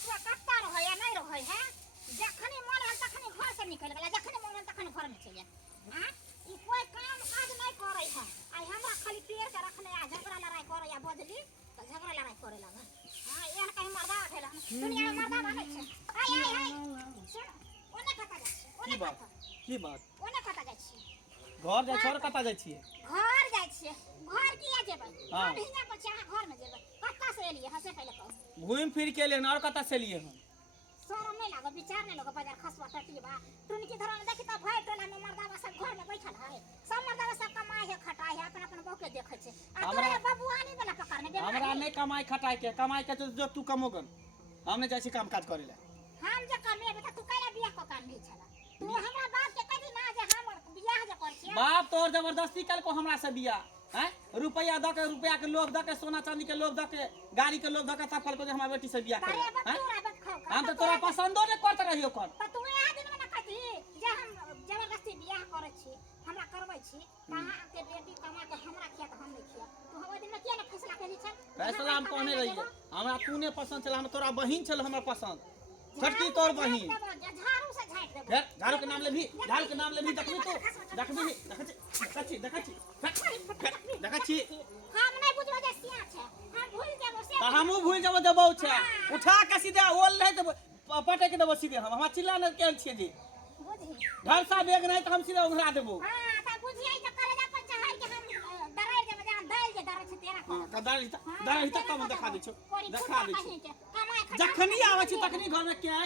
हसुआ कटता रहे या नहीं रहे है जखनी मन हल तखनी घर से निकल गेला जखनी मन हल तखनी घर में चले हां ई कोई काम काज नहीं करे है आई हमरा खाली पेड़ के रखले आ झगड़ा लड़ाई करे या बदली तो झगड़ा लड़ाई करे लगा हां एहन कहीं मर्दा उठेला दुनिया में मर्दा बने छे आई आई आई सुन ओने कता जाय ओने की बात ओने कता जाय छी घर जाय छोर कता जाय छिए घर जाय छिए घर किया जेबै हां हिया पर चाह घर में जेबै कत्ता से एलिए हसे पहले कहो घूम फिर के लेन और कता से लिए हम शरम नहीं लागो विचार नहीं लोग बाजार खसवा टटी बा तुम की धरन देखि त भाई टोला में मर्दावा सब घर में बैठल है सब मर्दावा सब कमाई है खटाई है अपन अपन बहू के देखे छे आ तोरे बबुआनी वाला पकड़ में हमरा नहीं कमाई खटाई के तो जो तू कमोगन हमने जैसे काम काज करेला हम जे कमेबे त तू कैला बियाह को काम नहीं छला तू हमरा बाप के कदी ना जे हमर बियाह जे कर छी बाप तोर जबरदस्ती कल को हमरा से बियाह हैं रुपया द के रुपया के लोभ द के सोना चांदी के लोभ द के गाड़ी के लोभ द के तब कल को हमरा बेटी से बियाह करे हैं हम तो तोरा पसंदो नहीं करत रहियो कर त तू आ दिन में ना कथी जे हम जबरदस्ती बियाह करे छी हमरा करबै छी कहां के बेटी कमा के हमरा खिया त हम नहीं खिया तू हम दिन में किया ना फैसला केली छ फैसला हम कहने रहिए हमरा तू ने पसंद छला हम तोरा बहिन छल हमरा पसंद छटकी तोर बहिन झाड़ू से झाड़ दे फिर झाड़ू के नाम ले भी देखबी तो देखबी देखछी हम नहीं बुझबो जे सिया छै हम भूल जेबो से त हमहु भूल जेबो देबौ छै उठा के सीधे ओल नहीं तो पटे के देबो सीधे हम चिल्ला न केल छिए जी बुझी घर सा बेग नहीं तो हम सीधे उघरा देबो हां त बुझियै त करे जा पर चढ़ाई के हम डराइ जेबो जान दल जे डरै छै तेरा हां कदाई त कम देखा दै छौ देखा दै छौ जखनी आवे छी तखनी घर में क्या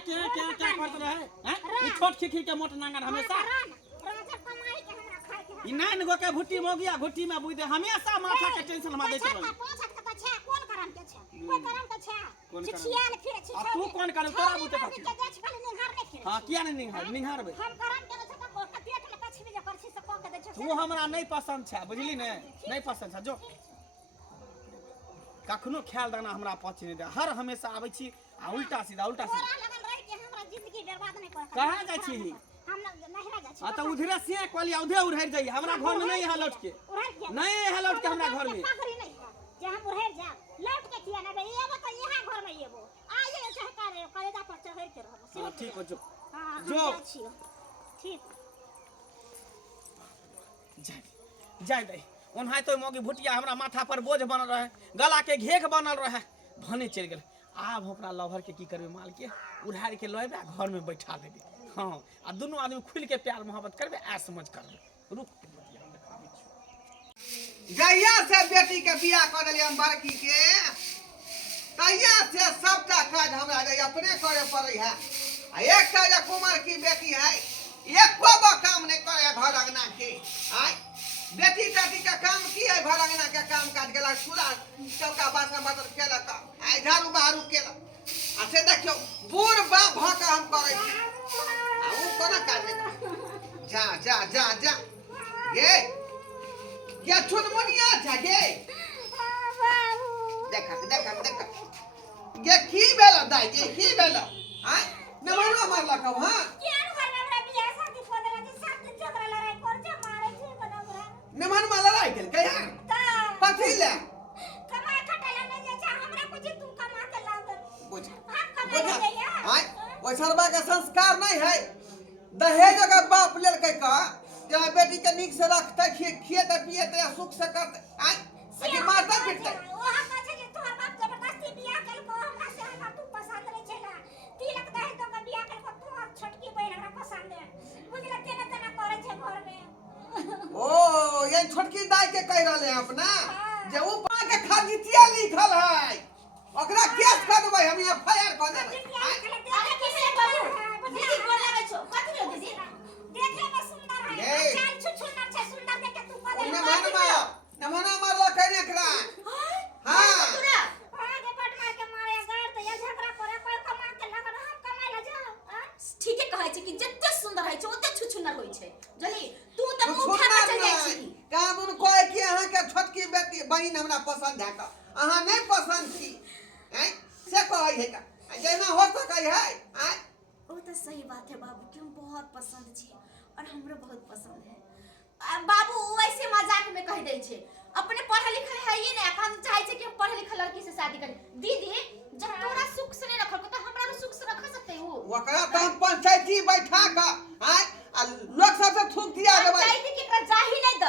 करत रहे हैं ई छोट खिखी के मोट नांगन हमेशा राजा कमाई के हमरा खाए के ई नाइन गो के भुट्टी मोगिया घुट्टी में बुझ दे हमेशा माथा के टेंशन में दे छै कौन करम के छै कोई करम के छै छिछियाल फिरे छी अब तू कौन करम तोरा बुते का के देख खाली निहार नहीं फिरे हां किया नहीं निहारबे हम करम के छै त पेट में कछ भी जे कर छी से क के दे छै तू हमरा नहीं पसंद छै बुझली ने नहीं पसंद छै जो कखनो ख्याल दाना हमरा पछ नहीं दे हर हमेशा आबै छी आ उल्टा सीधा तोरा लगन रह के हमरा जिंदगी बर्बाद नहीं कर कहां जाय छी हम नहिरा जा छी आ त उधरे से कहली उधरे उड़हर जाई हमरा घर में नहीं है लौट के नहीं है लौट के हमरा घर में पागरी नहीं है जे हम उड़हर जा लौट के किया ना बे एबो त यहां घर में एबो आइए चाहे कलेजा पर चढ़ के रहबो हां ठीक हो जो हां जो ठीक जाय दे ओनहाय तो मोगी भुटिया हमरा माथा पर बोझ बनल रहे गला के घेक बनल रहे भने चल गेल आब अपना लवर के की करबे माल के उधार के लेबे घर में बैठा देबे हां आ दोनों आदमी खुल के प्यार मोहब्बत करबे आ समझ करबे रुक जहिया से बेटी के बियाह कर देलिए हम बड़की के तहिया से सबटा काज हमरा जे अपने करे पड़ै है आ एकटा जे कुमार की बेटी है एको गो काम नहीं करे घर अंगना के आय बेटी टाटी का काम की है घर अंगना के काम काज गेला पूरा चौका बासन बर्तन केलक आय झाड़ू बहारू केलक आ से देखियो बूढ़ बा भक हम करे छी आ उ कोना काज नहीं करे जा जा जा जा गे क्या चुनमुनिया था गे देखा ये की बेला दाई ये की बेला हां नमरो मारला का हां केन घर में हमरा बियाह शादी को देला जे साथ दिन झगड़ा लड़ाई कर जे मारे छी बनबरा नमन माला लाई गेल कहिया कथी ले कमाई खटाला नहीं जे छै हमरा कुछ तू कमा के लाग बुझ हम कमाई जइया हां ओइ सरबा के संस्कार नहीं है दहेज का बाप लेल कह का जहाँ बेटी के नीक से रखते खिएते पिएते सुख से करते आय अभी मारता पिटते ओहा कहे जे तोहर बाप जबरदस्ती बियाह केल को हमरा से हमरा तू पसंद नहीं छला तिलक दहे तो के बियाह केल को तोहर छोटकी बहन हमरा पसंद है बुझला तेना तेना करे छै घर में ओ ये छोटकी दाई के कह रहले हैं अपना जे ऊपर के खजितिया लिखल है ओकरा केस कर देबै हम एफआईआर कर देबै अरे किसे बाबू दीदी बोल लागे छो कथि रे दीदी देखे में सुंदर है चाल छुछुनर छै सुंदर देख के तू कदे नमना मारला कने एकरा हां पूरा आगे पट मार के मारे गाड़ त या झगड़ा करे कोई कमा के लगन हम कमाई ला जा ठीके कहै छै कि जत्ते सुंदर है छै ओते छुछुनर होय छै जली तू त मुंह खा चल जाय छी कामन कोइ कि अहाँ के छोटकी बेटी बहिन हमरा पसंद है त अहाँ नहीं पसंद छी हैं से कहै है का जेना हो सकै है आय ओ त सही बात है बाबू कि हम बहुत पसंद छी और हमरो बहुत पसंद है बाबू ऐसे मजाक में कह दे छे अपने पढ़ा लिखल है ये ना हम चाहे छे कि हम पढ़े लिखल लड़की से शादी करी दीदी जब तोरा सुख से नहीं रखल तो हमरा ओकरा तो हम पंचायती बैठा का आय आ लोग सबसे थूक दिया देबै पंचायती के एकरा जा ही नहीं द।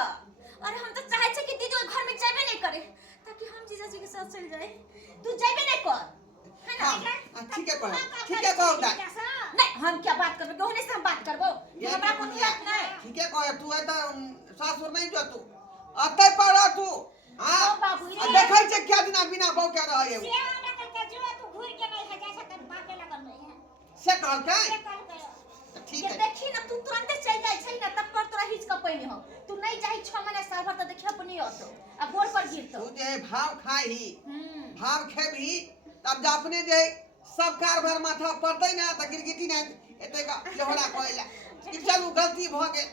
और हम तो चाहे छे कि दीदी ओइ घर में जाबे नहीं करे ताकि हम जीजा जी के साथ चल जाए। तू जाबे नहीं कर, है ना? ठीक है कहो दाई नहीं, हम क्या बात करबे? गहने से हम बात करबो। ये हमरा तो कोन बात नहीं। ठीक है कहो तू है तो सासुर नहीं जो तू अतै पर तू हां ओ बाबू रे। देखै छै क्या दिन बिना बौ के रहे है से हमरा कल के जो तू घूर के नहीं है जैसा तेरे बापे लगन में है से कहल के से कल के ठीक ये है देखी ना तू तुरंत चल जाय छै ना तब पर तोरा हिच का पहिने हो। तू नहीं जाई 6 महीना साल भर त देखियो अपनी होतो अब गोर पर गिरतो। तू जे भाव खाही भाव खेबही तब जा अपने जे सब कार भर माथा पड़तै ना त गिरगिटी ना एते का लोहरा कहला कि चलू गलती भ गेल।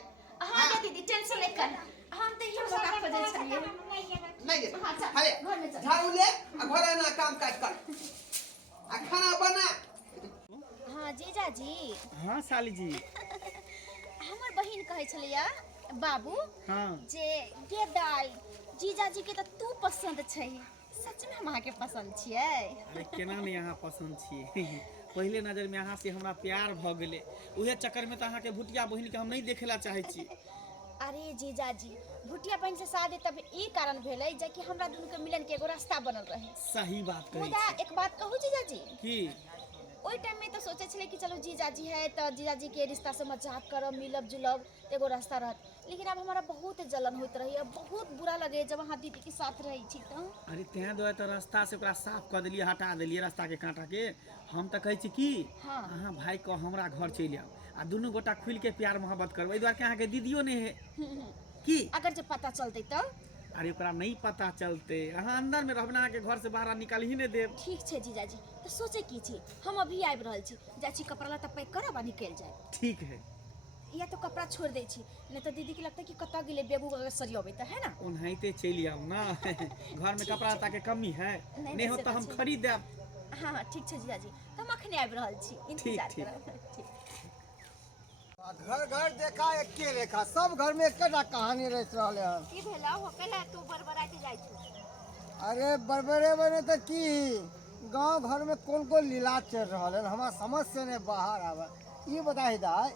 हां रे दीदी टेंशन ले कर। हम तो ये मौका खोजै छलिए। नहीं जे हाँ, चल, अरे घर में चल। झाड़ू ले आ घरे ना काम काज कर आ खाना बना। हां जीजा जी हाँ साली जी। हमर बहिन कहै छलिया बाबू हाँ जे गे दाई जीजा जी के त तू पसंद छै। सच में हम अहाँ के पसंद छियै। अरे केना नहीं यहाँ पसंद छिए पहले नजर में अहाँ से हमरा प्यार भ गेले उहे चक्कर में तो अहाँ के भुटिया बहिन के हम नहीं देखेला चाहे छी। अरे जीजा जी भुटिया बहन से शादी तब ई कारण भेलै जे कि हमरा दुनू के मिलन के एगो रास्ता बनल रहे। सही बात कही मुदा एक बात कहू जीजा जी की ओइ टाइम में तो सोचे छले कि चलो जीजा जी है तो जीजा जी के रिश्ता से मजाक करब मिलब जुलब एगो रास्ता रहत। लेकिन अब हमारा बहुत जलन होइत रही है बहुत बुरा लगे जब वहाँ दीदी के साथ रही छी तो। अरे तें दुआरे तो रास्ता से ओकरा साफ कर देलिए हटा देलिए रास्ता के कांटा के। हम तो कहै छी की हाँ। अहाँ भाई को हमरा घर चलि आउ आ दुनू गोटा खुल के प्यार मोहब्बत करबै। एहि दुआरे कि अहाँ के दीदियो नहीं है की अगर जब पता चलते तो अरे ओकरा नहीं पता चलते अहाँ अंदर में रहबना के घर से बाहर निकाल ही नहीं देब। ठीक छे जीजा जी तो सोचे की छी हम अभी आबि रहल छी जा छी कपड़ा लत्ता पैक करब आ निकल जाए। ठीक है या तो कपड़ा छोड़ दे छी नहीं तो दीदी के लगता है कि कत्ता गेले बेगू अगर सरियबे तो है ना। ओनाहिते चलि आउ ना घर में कपड़ा लत्ता के कमी है नहीं हो से तो हम छै। खरीद देब। हाँ हाँ ठीक छे जीजा जी तो हम अखने आबि रहल छी इंतजार ठीक। करब। ठीक। घर घर देखा एके रेखा सब घर में एकेटा कहानी रह रहले हन। की भेला हो केला तू बरबराते जाई छु अरे बरबरे बने तो की गांव घर में कौन कौन लीला चल रहा है हमारा समझ से नहीं बाहर आवा। ये बताई दाई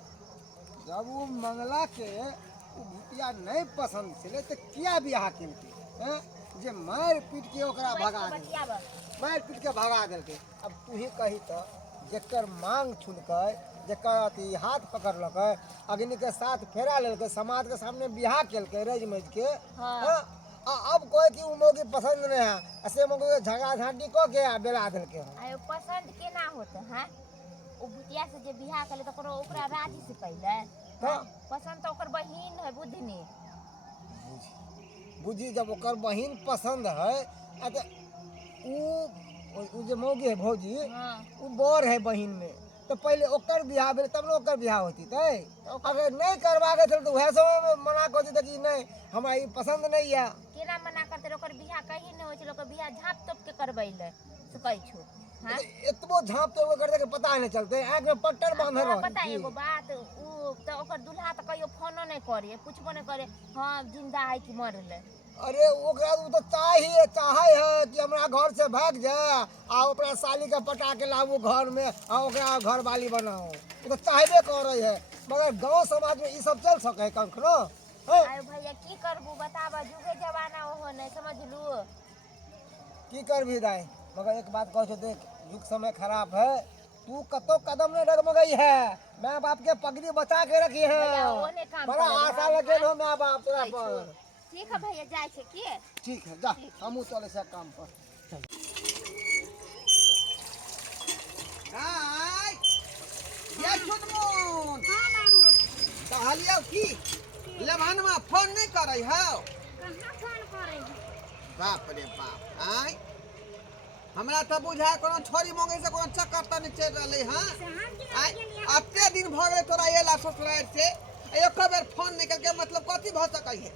जब वो मंगला के वो भुतिया नहीं पसंद छे तो किया बियाह केलके हैं जे मार पीट के ओकरा भगा दे मार पीट के भगा देलके। अब तू ही कही तो जेकर मांग छुलकै जेकर अथी हाथ पकड़लकै अग्नि के साथ फेरा लेलकै समाज के सामने बियाह केलकै रज मज के। हाँ। अब कोई की उमोगी पसंद नहीं है ऐसे मौके के झगड़ा झांटी को के बेला देलके। आयो पसंद केना होते हैं ओ भुतिया से जे बियाह करे तो करो ओकरा राजी से पहले हाँ। पसंद तो ओकर बहिन है बुद्धनी बुझी जब ओकर बहिन पसंद है तो उ जे मौगी है भौजी हां उ बड़ है बहिन में तो पहले ओकर बियाह भेल तब न ओकर बियाह होती थे। अगर नहीं करवा के तो वह समय में मना कर देते कि नहीं हमरा ई पसंद नहीं है। केना मना करते ओकर बियाह कहीं नहीं होय छै ओकर बियाह झाप तोप के करबैले से कहै छु हां इतबो झाँप तो कर दे के पता नहीं चलते आँख में पट्टर बांधल तोरा रह। पता है एगो बात उ तो ओकर दूल्हा तो कहियो फोनो नहीं करे पूछबो नहीं करे हां जिंदा है कि मरले। अरे ओकरा उ तो चाहे है कि हमरा घर से भाग जाए आ अपना साली के पटा के लाबू घर में आ ओकरा घर वाली बनाओ वो तो चाहबे करे है मगर गांव समाज में ई सब चल सके कखनो आयो भैया की करबू बताबा जुगे जमाना ओहो नहीं समझलू की करबी दाई। मगर एक बात कह देख युग समय खराब है तू कतो कदम नहीं डगमगई है माँ बाप के पगड़ी बचा के रखी है भैया, वो नहीं काम बड़ा करेगा, आशा लगे हो माँ बाप तोरा पर। ठीक है भैया जाए छे की ठीक है जा हमू चले से काम पर। हाय ये छुटमुन हां बाबू कहलियो की लेभानमा फोन नहीं करे हो कहां फोन करे बाप रे बाप आय हमरा तो बुझा कोनो छोरी मांगे से कोनो चक्कर त नहीं चल रहले हां से हम की आय गेलिए अत्ते दिन भ गए तोरा एला ससुराल से एक बेर फोन निकल के मतलब कथी भ सकै है।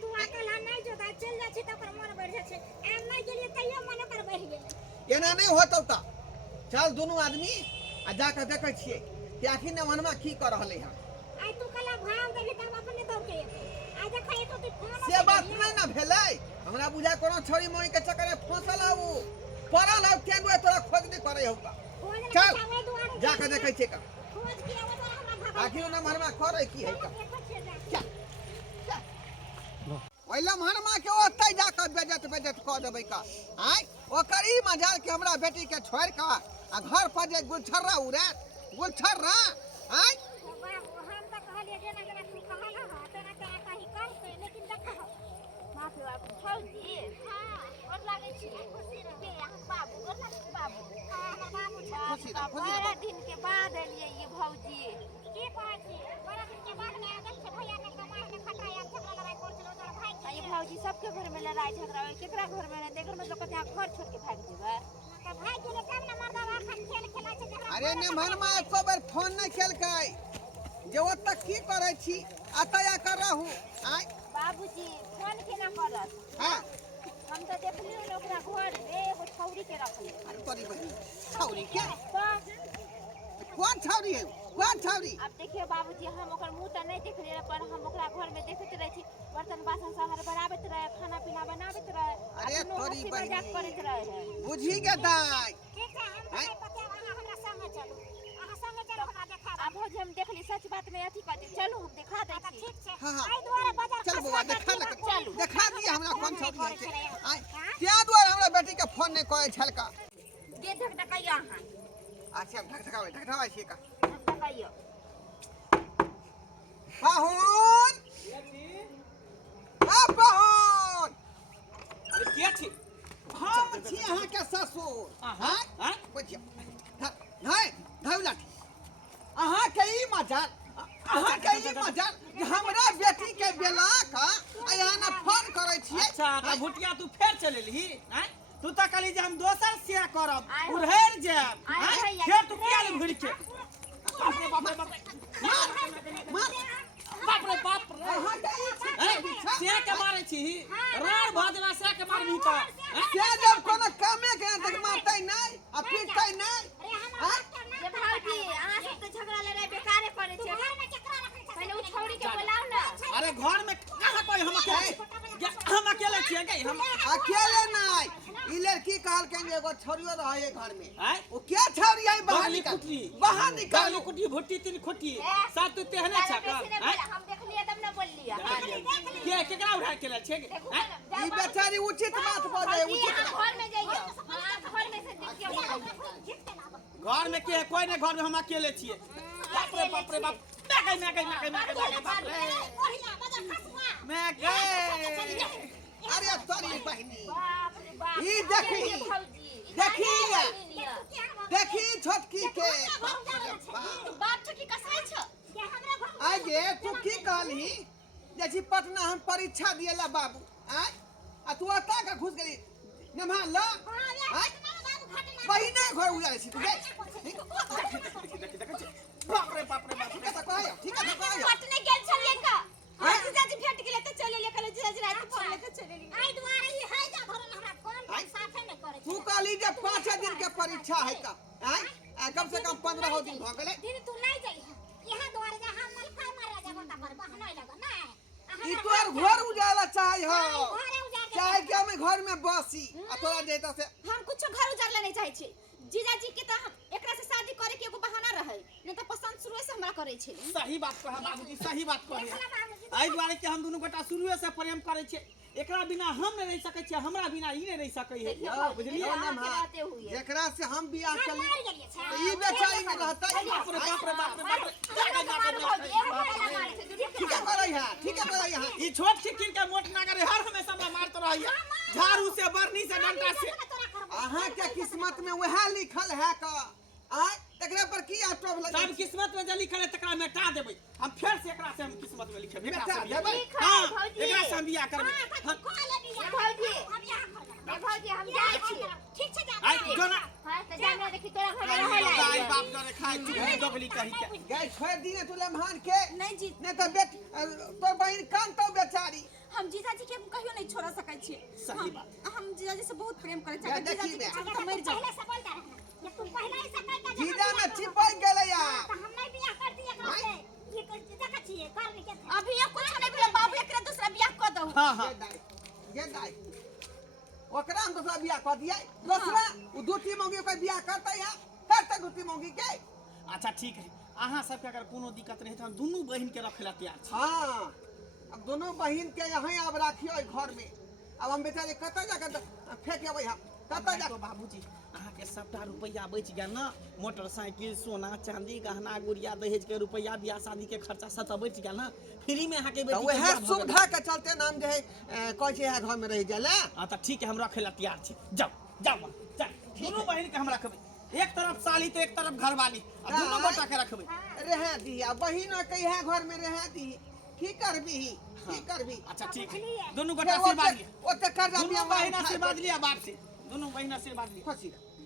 तू अकेला नहीं जोता चल जा छी त ओकर मन बढ़ जा छे एम नहीं गेलिए तइयो मन कर बढ़ गेले एना नहीं होतौ त चल दोनों आदमी आ जाके देखै छियै कि आखिर ने वनमा की कर रहले है। आई तू कला भाव देबी तब अपने दौड़ के आई देखै तो तू फोन से बात नहीं ना भेलै हमरा बुझा कोनो छोरी मोई के चक्कर में फंसल हऊ पड़ल हऊ के दुए तोरा खोज नहीं करे होगा खोज ले चल चावल दुआरे जाके देखै छै का खोज के आवे तो हमरा भगा आखिर न मरमा करे की है का चल ओइ लम्हरमा के ओतै जाके बेजत कऽ देबै का आय ओकर ई मजाल के हमरा बेटी के छोड़ के आ घर पर जे गुलछर्रा उड़े गुलछर्रा आय बाबू हम तो कहलिए जेना जेना तू कहला ह तेना तेना कहि करते लेकिन देख माँ के बाबू भौजी हां और लागे छी खुशी रह के यहाँ बाबू और लागे छी बाबू हमर बाबू छ खुशी रह खुशी बड़ा रह दिन के बाद एलिए ये भौजी की कहै छी बड़ा दिन के बाद ने देख से भैया ने कमाई ने खटाई अब झगड़ा लड़ाई कर चलो तोरा भाई आ ये भौजी सबके घर में लड़ाई झगड़ा हो केकरा घर में नहीं घर में लोग यहाँ घर छोड़ के भाग जेबे तो भाई के तब ना मर्दा खान खेल खेला छै झगड़ा अरे ने मनमा एको बेर फोन नहीं केलकै जे ओतऽ की करै छी अतया कर रहू आय बाबूजी फोन केना करत हां हम तो देखलियो न ओकरा घर में एगो छौरी के रखले अरे तोरी बहिनी छौरी के तो कौन छौरी है कौन छौरी अब देखिए बाबूजी हम ओकर मुंह तो नहीं देख रहे पर हम ओकरा घर में देखते रहे छी बर्तन बासन सब हर बनाबत रहे खाना पीना बनाबत रहे अरे अपनो तोरी हंसी बहिनी। मजाक करत रहे बुझी के दाई ठीक छै हम हैं? नहीं पता हमरा संगे चलू अहाँ संगे चलू हमरा देखा अब भौजी हम देखली सच बात में अथी कहते चलू हम दिखा दै छी ठीक छै हाँ, हाँ। आई दुआरे बाजार चल बउआ देखा लग चलू। देखा दिया हमरा कौन छौरी है से आय त्या दुआरे हमरा बेटी के फोन नहीं कहै छलका दे धक धकैया अहाँ अच्छा ढकढकावे छी का धक धकैया पाहुन आ पाहुन अरे के छी हम छी अहाँ के ससुर अहाँ हैं बुझियो नहीं धौ लाठी अहाँ के ई मजाल अहाँ के ई मजाल जे हमरा बेटी के बेला का अहाँ न फोन करै छियै अच्छा त भुटिया तू फेर चलेलही हैं तू त कहली जे हम दोसर से करब आय हो। उड़हर जाब आय हैं? भैया, फेर तू किया ले घुर के बाप रे बाप रे बाप मार बाप रे बाप रे अहाँ के ई छी हैं? से के मारे छी रार भदवा से के मारनी त हैं? से जब कोनो कामे के तक मारतै नहीं आ पीटतै नहीं हैं? ये भौजी अहाँ सब तो झगड़ा लड़ाई बेकारे करे छे पहले उ छौरी के बुलाओ ना अरे घर में कहाँ कोई हम अकेले छिए गई हम अकेले नहीं ई लड़की कहलकै जे एगो छोरियो रहे घर में हैं? ओ क्या छोरी है बाहर गाली निकल कुटी बाहर निकल गाली कुटी भुट्टी तीन खुटी सब तू तेहने छका हैं? हम देख लिए तब ना बोल लिया के केकरा उठा के ले छे हैं? ई बेचारी उचित बात बोले उचित बात। घर में जाइयो घर में से देख के घर में के है? कोई नहीं घर में हम अकेले छिए बाप रे बाप मैं गई मैं गई अरे तोरी बहनी बाप रे बाप ई देखी देखी देखी छोटकी के बाप रे बाप। बाप छोटी कसाई छ आगे तू की कहली जैसी पटना हम परीक्षा दिएला बाबू आय आ तू अता का घुस गेली नमान ला आय बहिने घर उजारे छी तू गई बाप रे बाप ठीक है तो कहयो ठीक है तो कहयो पटने गेल छलिए का जीजाजी भेट गेले त चले ले कल जीजाजी रात फोन लेके चले ली आई दुआरे ई है जा भरल हमरा कोन साफे नहीं करे तू कहली जे 5 दिन के परीक्षा है का आय आ कम से कम 15 दिन भ गेले दिन तू नहीं जाई यहां दुआरे जा हम मलका मारा जा गोटा पर बहनोई लगा ना ई तोर घर उजाला चाहे हो घरे उजाड़ के चाहे कि हमें घर में बसी आ तोरा देता से हम कुछ घर उजाड़ले नहीं चाहे छी जीजाजी के त एकरा से शादी करे के एगो बहाना रहे नहीं त पसंद शुरू से हमरा करे छे सही बात कहा बाबूजी सही बात कहे आई द्वारे के हम दोनों गोटा शुरू से प्रेम करे छे एकरा बिना हम नहीं रह सके छे हमरा बिना ई नहीं रह सके है बुझलिए ना रहते हुए जेकरा से हम बियाह हम चली मार गेलिए छे तो ई बेचारी में रहता बाप रे बाप रे बाप रे ठीक है करे है ठीक है करे है ई छोट छिकिन के मोट नागर हर हमेशा हमरा मारत रहिए झाड़ू से बरनी से डंडा से अहाँ के किस्मत में वह लिखल है का आय तकरा पर की आटोब लगे सब किस्मत में जे लिखल है तकरा मेटा देबै हम फेर से एकरा से हम किस्मत में लिखे मेटा देबै? हां एकरा से हम बियाह करबै हां को ले बिया भौजी। हम यहां कर भौजी हम जाई छी ठीक छे जा आई जोना हां त जाने देखी तोरा घर में आई रहला बाप डरे खाए चुप दोगली कहि के गए छोड़ दिने तू लम्हान के नहीं जी नहीं तो बेट तोर बहिन कान तो बेचारी हम जीजाजी के कहियो नहीं छोड़ सकै छी सही बात हम जीजाजी से बहुत प्रेम करे या छी देखी जीजाजी बे। के अगर हम मर तू जाओ पहले से बोलता रहना ये तू पहले ही से कहता जीजा में चिपक गेले या तो हम नहीं बियाह कर दिए एकरा से ये देखा छिए कर नहीं के अभी ये कुछ नहीं भेले बाबू एकरा दूसरा बियाह क दऊ हां हां ये दाई ओकरा हम दूसरा बियाह कर दिया दूसरा वो दो तीन मौके कोई बियाह करता है करता के दूती मौगी के। अच्छा ठीक है, अहाँ सबके अगर कोनो दिक्कत नहीं है तो हम दुनू बहिन के रखे ला तैयार छी। हाँ, अब दोनों बहन के यहाँ अब राखियो घर में। अब हम बेचारे कतऽ जाकर फेंक अबै हम, कतऽ जा। तो बाबूजी अहाँ के सबटा रुपया बच गया ना, मोटरसाइकिल, सोना चांदी, गहना गुड़िया, दहेज के रुपया, बियाह शादी के खर्चा सब तो बच गया ना, फ्री में अहाँ के बेटी के वह बियाह भऽ गेल। सुविधा के चलते नाम जो है कहै छै है घर में रह जाला। हाँ तो ठीक है, हम रखे ला तैयार छी। जाओ जाओ जाओ, दोनों बहन के हम रखबै, एक तरफ साली तो एक तरफ घरवाली, अब दोनों गोटा के रखबै। रह दी अब बहिन के है घर में रह दी, की करबी की करबी। अच्छा ठीक है, दोनों गोटा आशीर्वाद लिया, ओते कर जा दोनों बहन आशीर्वाद लिया बाप से, दोनों बहन आशीर्वाद लिया।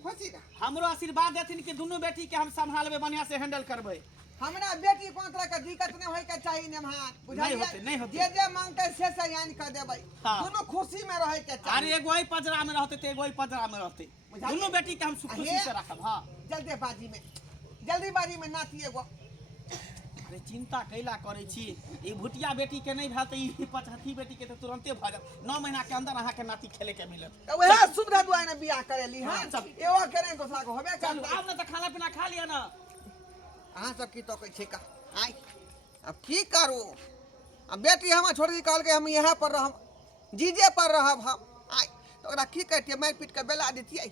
खुशी रह। हमरो आशीर्वाद देथिन कि दोनों बेटी के हम संभालबे, बढ़िया से हैंडल करबै। हमरा बेटी को तरह के दिक्कत नहीं होय के चाहिए नेमहार, बुझलिए? नहीं होते। जे मांगते से यानी कर देबै। हाँ। दोनों खुशी में रहे के अरे चाहिए। एगो ही पजरा में रहते तो एगो ही पजरा में रहते, दोनों बेटी के हम खुशी से रखब। हाँ जल्दीबाजी में नाती एगो। अरे चिंता कैला करे छी, ई भुटिया बेटी के नहीं भेल तो ई पचहत्ती बेटी के तो तुरंते भ जात, 9 महीना के अंदर अहाँ के नाती खेले के मिलत। तो वह सुविधा दुआ ने बियाह करेली। हां, हाँ, चल। एगो करे दोसरा को होबे चलू करतै। आब ना तो खाना पीना खा लिया ना। अहाँ सब की तो कहै छै का? आइ अब की करू? अब बेटी हम छोड़ दी, कहल के हम यहाँ पर रहब, जीजे पर रहब हम। आइ तो ओकरा की कहतियै, मारि पीट के बेला देतियै?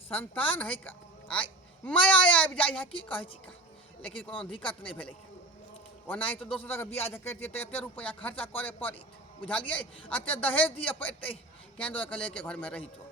संतान है का? आइ माया आबि जाइ है, की कहै छी का? लेकिन कोनो दिक्कत नहीं भेलै। ओना तो दोसर के बियाह जे करतियै तो एते रुपया खर्चा करे पड़ी, बुझलियै? एते दहेज दिए पड़तै, केंद्र के लेके घर में रही तो